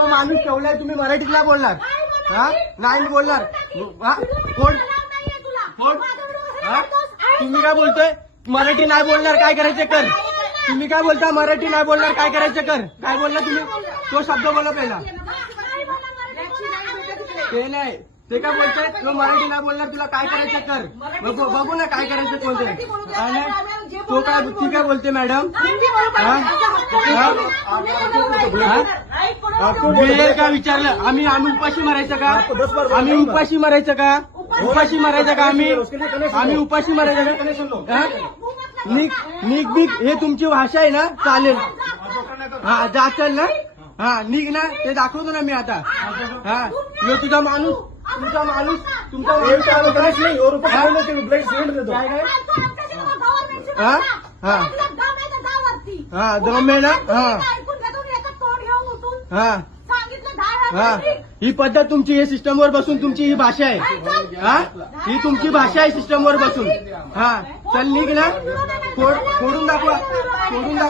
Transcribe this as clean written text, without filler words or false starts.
तो माणूस ठेवलाय, तुम्ही मराठीत नाही बोलणार. हा नाही बोलणार. हा कोण कोण हा तुम्ही काय बोलतोय? मराठी नाही बोलणार, काय करायचं कर. तुम्ही काय बोलता? मराठी नाही बोलणार, काय करायचं कर. काय बोलला तुम्ही? तो शब्द बोला पहिला. ते नाही, ते काय बोलतोय? तो मराठी नाही बोलणार, तुला काय करायचं कर. बघू ना काय करायचं कोणते. काय नाही तो काय, ती काय बोलते मॅडम? वेळ का विचारलं? आम्ही उपाशी मारायचं का? आम्ही उपाशी मारायचं का? उपाशी मारायचं का? आम्ही उपाशी मारायचं का? निक बिक हे तुमची भाषा आहे ना, चालेल. हा जाचल ना. हा निघ ना, ते दाखवतो ना मी आता. हा यो तुमचा माणूस हा हा हा दम आहे ना. हा हा ही पद्धत तुमची, हे सिस्टमवर बसून तुमची ही भाषा आहे. हा ही तुमची भाषा आहे सिस्टमवर बसून. हा चल निघ ना. फोडून दाखवा.